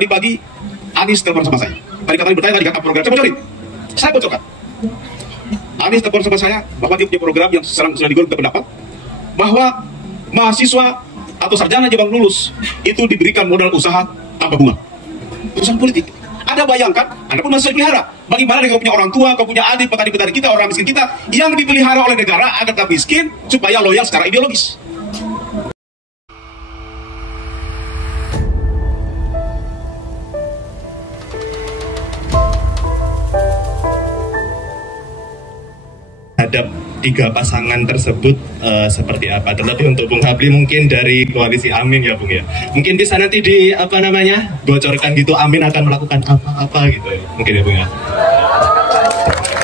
Tadi pagi Anies telepon sama saya. Tadi katanya bertanya tadi kan program. Coba cari. Saya bocorkan. Anies telepon sama saya bahwa dia punya program yang sedang digoreng pendapat bahwa mahasiswa atau sarjana Jepang lulus itu diberikan modal usaha tanpa bunga. Urusan politik. Anda bayangkan, Anda pun masih pelihara. Bagaimana kau punya orang tua, kau punya adik, petani-petani kita, orang miskin kita yang dipelihara oleh negara agar tak miskin supaya loyal secara ideologis. Terhadap tiga pasangan tersebut seperti apa? Terlebih untuk Bung Hapli mungkin dari koalisi Amin ya Bung ya. Mungkin bisa nanti bocorkan gitu Amin akan melakukan apa gitu ya. Mungkin ya Bung ya.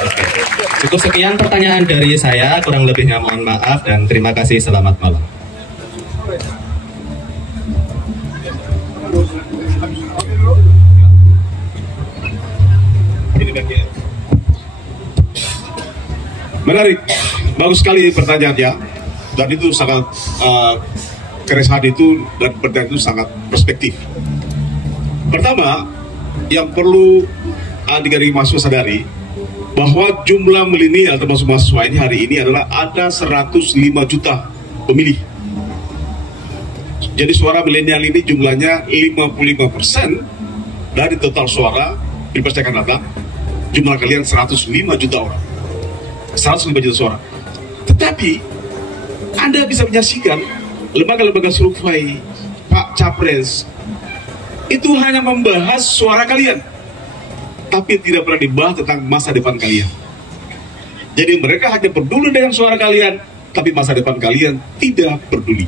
Oke. Cukup sekian pertanyaan dari saya, kurang lebihnya mohon maaf dan terima kasih, selamat malam. Menarik, bagus sekali pertanyaannya, dan itu sangat keresahan itu dan pertanyaan itu sangat perspektif. Pertama, yang perlu adik-adik mahasiswa sadari bahwa jumlah milenial termasuk mahasiswa ini hari ini adalah ada 105 juta pemilih. Jadi suara milenial ini jumlahnya 55% dari total suara Pilpres yang akan datang. Jumlah kalian 105 juta orang. 105 juta suara. Tetapi Anda bisa menyaksikan lembaga-lembaga survei Pak Capres itu hanya membahas suara kalian, tapi tidak pernah dibahas tentang masa depan kalian. Jadi mereka hanya peduli dengan suara kalian, tapi masa depan kalian tidak peduli.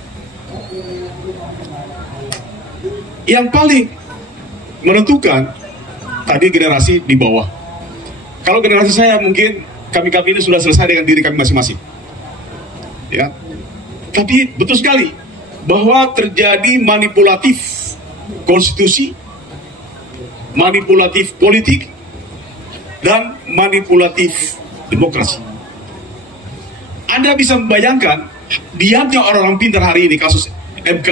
Yang paling menentukan tadi generasi di bawah. Kalau generasi saya mungkin kami ini sudah selesai dengan diri kami masing-masing, ya. Tapi betul sekali bahwa terjadi manipulatif konstitusi, manipulatif politik, dan manipulatif demokrasi. Anda bisa membayangkan diamnya orang-orang pintar hari ini kasus MK.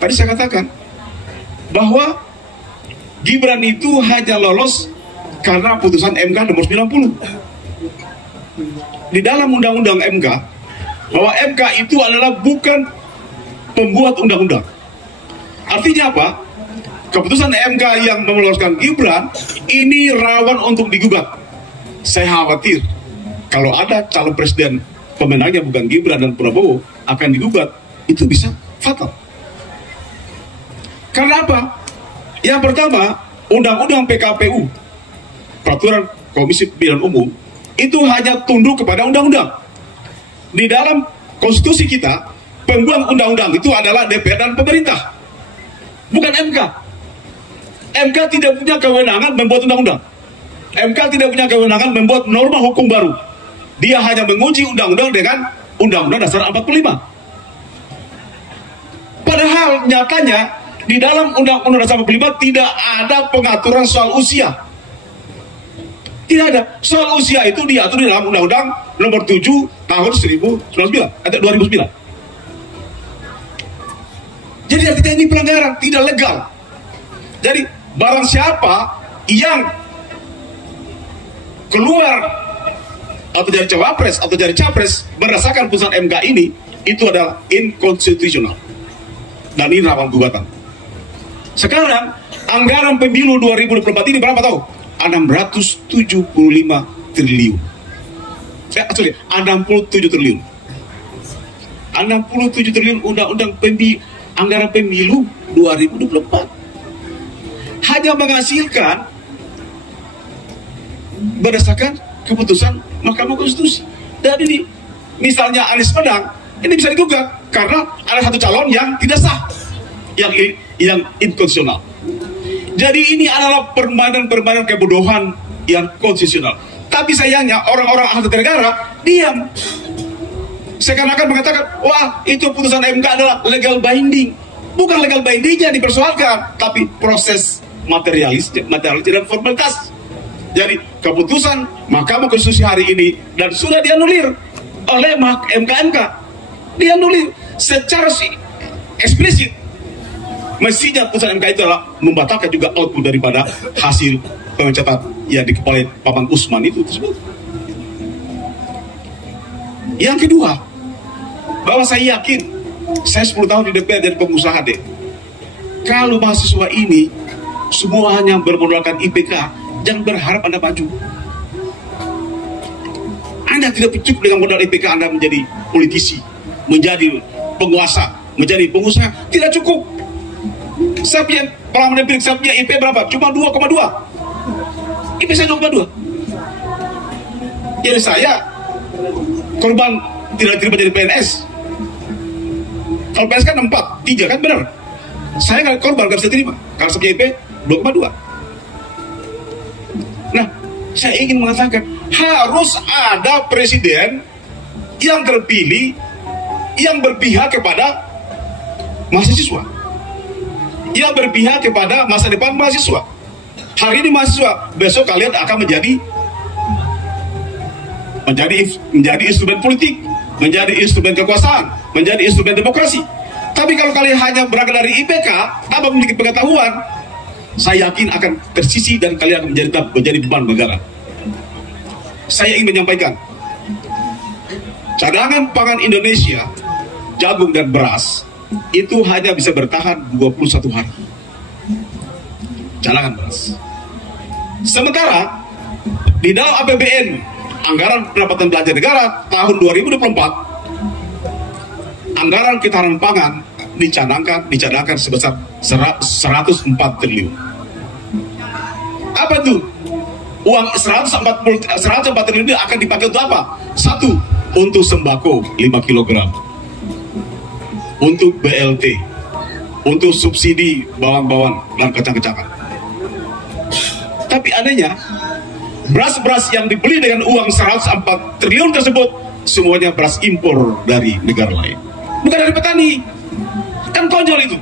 Tadi saya katakan bahwa Gibran itu hanya lolos karena putusan MK nomor 90. Di dalam undang-undang MK, bahwa MK itu adalah bukan pembuat undang-undang. Artinya apa? Keputusan MK yang meloloskan Gibran ini rawan untuk digugat. Saya khawatir kalau ada calon presiden pemenangnya bukan Gibran dan Prabowo akan digugat, itu bisa fatal. Karena apa? Yang pertama, undang-undang PKPU, Peraturan Komisi Pemilihan Umum, itu hanya tunduk kepada undang-undang. Di dalam konstitusi kita, pembuat undang-undang itu adalah DPR dan pemerintah, bukan MK. MK tidak punya kewenangan membuat undang-undang. MK tidak punya kewenangan membuat norma hukum baru. Dia hanya menguji undang-undang dengan Undang-Undang Dasar 45. Padahal nyatanya di dalam Undang-Undang Dasar 45 tidak ada pengaturan soal usia. Tidak ada. Soal usia itu diatur di dalam Undang-Undang nomor 7 tahun 2009. Jadi artinya ini pelanggaran, tidak legal. Jadi barang siapa yang keluar atau jadi cawapres atau jadi capres berdasarkan putusan MK ini, itu adalah inkonstitusional. Dan ini rawan gugatan. Sekarang anggaran pemilu 2024 ini berapa tahu? 675 triliun. 67 triliun. 67 triliun undang-undang anggaran pemilu 2024. Hanya menghasilkan berdasarkan keputusan Mahkamah Konstitusi. Dan ini misalnya Anies menang, ini bisa digugat karena ada satu calon yang tidak sah, yang inkonstitusional. Jadi ini adalah permainan kebodohan yang konstitusional. Tapi sayangnya orang-orang ahli tata negara diam. Seakan-akan mengatakan, wah itu putusan MK adalah legal binding. Bukan legal bindingnya dipersoalkan, tapi proses materialis dan formalitas. Jadi keputusan Mahkamah Konstitusi hari ini dan sudah dianulir oleh MK, dianulir secara eksplisit. Mestinya putusan MK itu adalah membatalkan juga output daripada hasil pemecatan yang di kepala Paman Usman itu tersebut. Yang kedua, bahwa saya yakin, saya 10 tahun di DPR dari pengusaha deh. Kalau mahasiswa ini semua hanya bermodalkan IPK, jangan berharap Anda maju. Anda tidak cukup dengan modal IPK Anda menjadi politisi, menjadi penguasa, menjadi pengusaha. Tidak cukup. Saya punya pengalaman empirik, saya punya IP berapa? Cuma 2,2. IP saya 2,2. Jadi saya korban tidak terima jadi PNS. Kalau PNS kan 4, 3 kan benar. Saya nggak korban, nggak bisa terima karena saya punya IP 2,2. Nah, saya ingin mengatakan harus ada presiden yang terpilih yang berpihak kepada mahasiswa, yang berpihak kepada masa depan mahasiswa. Hari ini mahasiswa, besok kalian akan menjadi instrumen politik, menjadi instrumen kekuasaan, menjadi instrumen demokrasi. Tapi kalau kalian hanya berangkat dari IPK tanpa memiliki pengetahuan, saya yakin akan tersisih dan kalian akan menjadi beban negara. Saya ingin menyampaikan, cadangan pangan Indonesia, jagung dan beras, itu hanya bisa bertahan 21 hari. Cadangan beras. Sementara, di dalam APBN, Anggaran Pendapatan Belanja Negara tahun 2024, anggaran ketahanan pangan dicadangkan sebesar 104 triliun. Apa itu? Uang 104 triliun ini akan dipakai untuk apa? Satu, untuk sembako 5 kg, untuk BLT, untuk subsidi bawang-bawang dan kacang-kacangan. Tapi anehnya, beras-beras yang dibeli dengan uang 104 triliun tersebut semuanya beras impor dari negara lain, bukan dari petani. Kan konyol itu.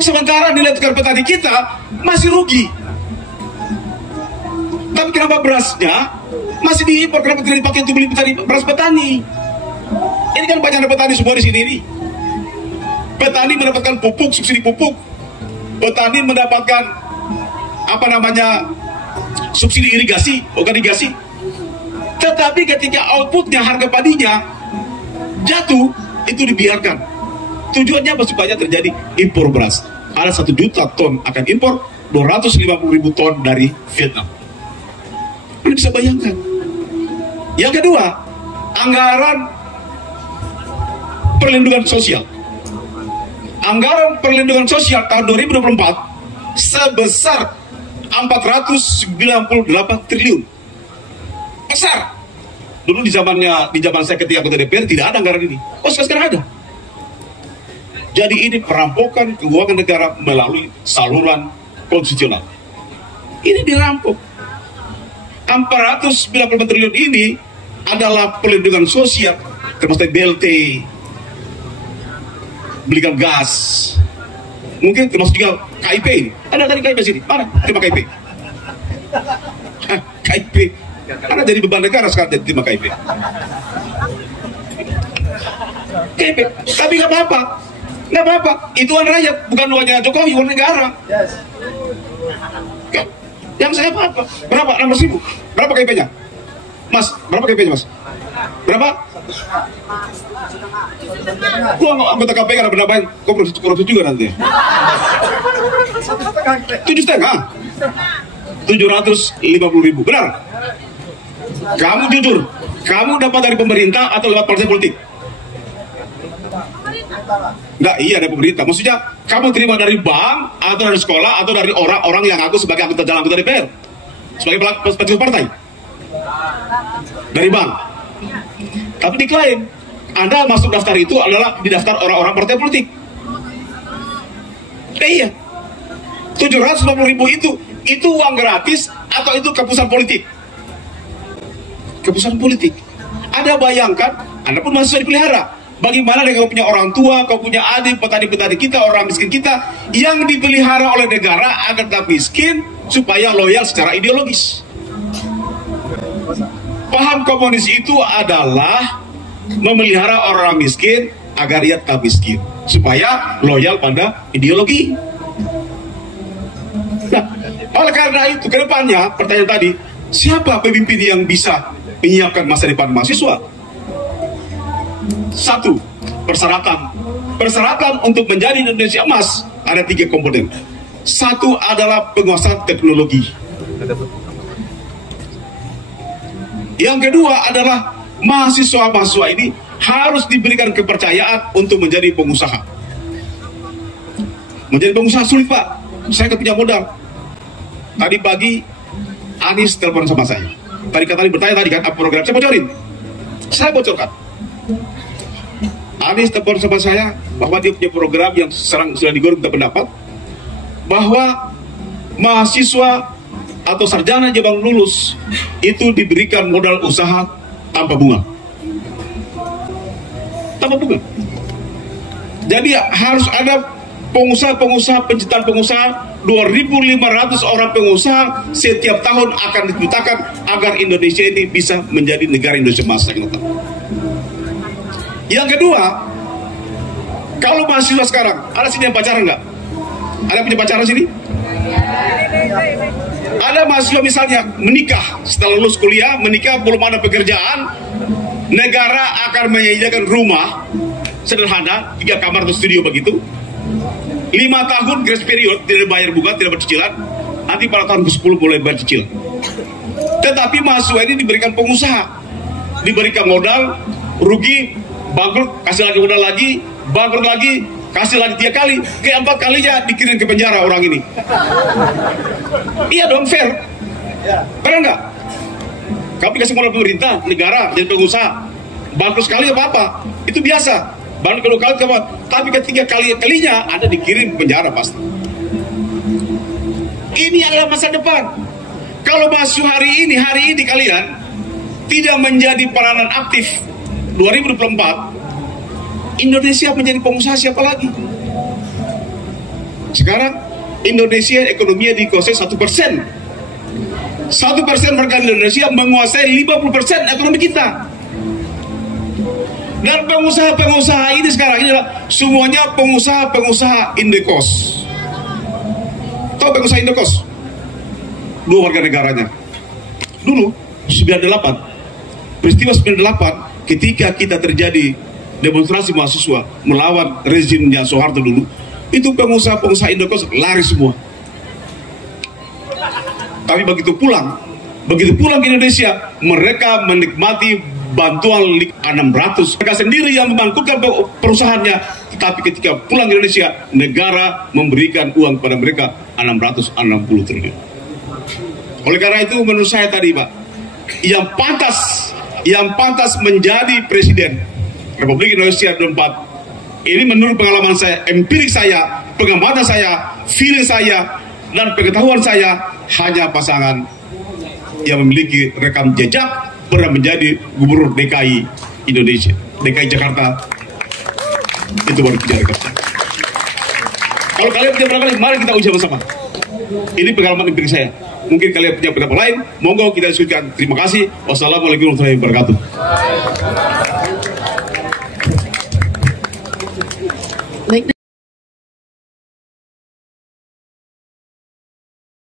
Sementara nilai tukar petani kita masih rugi. Tapi kenapa berasnya masih diimpor? Kenapa tidak dipakai untuk beli beras petani? Ini kan banyak petani semua di sini ini. Petani mendapatkan pupuk, subsidi pupuk. Petani mendapatkan subsidi irigasi, irigasi. Tetapi ketika outputnya, harga padinya jatuh, itu dibiarkan. Tujuannya apa? Supaya terjadi impor beras. Ada 1 juta ton akan impor, 250.000 ton dari Vietnam. Anda bisa bayangkan. Yang kedua, anggaran perlindungan sosial. Anggaran perlindungan sosial tahun 2024 sebesar 498 triliun. Besar. Dulu di zaman saya ketika ketua DPR tidak ada anggaran ini. Oh, sekarang ada. Jadi ini perampokan keuangan negara melalui saluran konstitusional. Ini dirampok. 498 triliun ini adalah perlindungan sosial, termasuk BLT, belikan gas, mungkin termasuk juga KIP ini. Ada tadi KIP sini, mana? Terima KIP. KIP. Karena jadi beban negara sekarang jadi terima KIP. KIP. Tapi nggak apa-apa. Nggak apa-apa. Itu uang rakyat, bukan uangnya Jokowi, uang negara. Yang saya apa? Berapa? 600.000. Berapa KIP-nya? Mas, berapa KIP-nya, Mas? Berapa? Uang anggota KPK ada berapa? Korupsi juga nanti. 7,5. 750.000. Benar? Kamu jujur, kamu dapat dari pemerintah atau lewat partai politik? Enggak, iya dari pemerintah. Maksudnya kamu terima dari bank atau dari sekolah atau dari orang-orang yang aku sebagai anggota DPR, sebagai petugas partai? Dari bank. Tapi diklaim Anda masuk daftar itu adalah di daftar orang-orang partai politik. Iya. 750.000 itu uang gratis atau itu keputusan politik? Keputusan politik. Anda bayangkan, Anda pun mahasiswa dipelihara. Bagaimana dengan kau punya orang tua, kau punya adik, petani-petani kita, orang miskin kita yang dipelihara oleh negara agar tetap miskin supaya loyal secara ideologis. Paham komunis itu adalah memelihara orang miskin agar ia tetap miskin. supaya loyal pada ideologi. Nah, oleh karena itu ke depannya pertanyaan tadi, siapa pemimpin yang bisa menyiapkan masa depan mahasiswa? Satu, persyaratan untuk menjadi Indonesia emas ada 3 komponen. Satu adalah penguasaan teknologi. Yang kedua adalah mahasiswa-mahasiswa ini harus diberikan kepercayaan untuk menjadi pengusaha. Menjadi pengusaha sulit, Pak. Saya nggak punya modal. Tadi pagi Anies telepon sama saya. Tadi bertanya tadi kan apa program, saya bocorin. Saya bocorkan. Anies telepon sama saya bahwa dia punya program yang sudah digoreng kita pendapat, bahwa mahasiswa atau sarjana yang baru lulus itu diberikan modal usaha tanpa bunga. Tanpa bunga. Jadi harus ada pengusaha-pengusaha, penciptaan pengusaha, 2.500 orang pengusaha setiap tahun akan diciptakan agar Indonesia ini bisa menjadi negara Indonesia emas. Yang kedua, kalau mahasiswa sekarang, ada sini yang pacaran nggak? Ada punya pacaran sini? Ada mahasiswa misalnya menikah setelah lulus kuliah, menikah belum ada pekerjaan, negara akan menyediakan rumah sederhana, 3 kamar atau studio begitu, 5 tahun grace period, tidak bayar bunga, tidak bercicilan, nanti pada tahun ke-10 mulai bayar cicilan. Tetapi mahasiswa ini diberikan pengusaha, diberikan modal, rugi, bangkrut, kasih lagi modal lagi, bangkrut lagi, kasih lagi 3 kali, ke-4 kalinya dikirim ke penjara orang ini. Iya dong, fair. Benar nggak? Kami kasih modal pemerintah, negara, jadi pengusaha, bangkrut sekali apa-apa, itu biasa. Baru kalau kali tapi ketiga kalinya ada dikirim penjara pasti. Ini adalah masa depan. Kalau mahasiswa hari ini kalian tidak menjadi peranan aktif 2024, Indonesia menjadi pengusaha siapa lagi? Sekarang Indonesia ekonominya dikuasai 1%. 1% warga Indonesia menguasai 50% ekonomi kita. Dan pengusaha-pengusaha ini sekarang ini adalah semuanya pengusaha-pengusaha indekos. Tahu pengusaha indekos? 2 warga negaranya. Dulu 98, peristiwa 98, ketika kita terjadi demonstrasi mahasiswa melawan rezimnya Soeharto dulu, itu pengusaha-pengusaha indekos lari semua. Tapi begitu pulang ke Indonesia, mereka menikmati bantuan 600. Mereka sendiri yang membangkrutkan perusahaannya, tetapi ketika pulang ke Indonesia, negara memberikan uang kepada mereka 660 triliun. Oleh karena itu menurut saya tadi, Pak, yang pantas menjadi presiden Republik Indonesia 2024 ini menurut pengalaman saya, empirik saya, pengamatan saya, feeling saya, dan pengetahuan saya, hanya pasangan yang memiliki rekam jejak pernah menjadi gubernur DKI Indonesia, DKI Jakarta, itu baru punya rekam. Kalau kalian punya pengalaman, mari kita uji bersama. Ini pengalaman empirik saya. Mungkin kalian punya pendapat lain, monggo kita diskusikan. Terima kasih. Wassalamualaikum warahmatullahi wabarakatuh.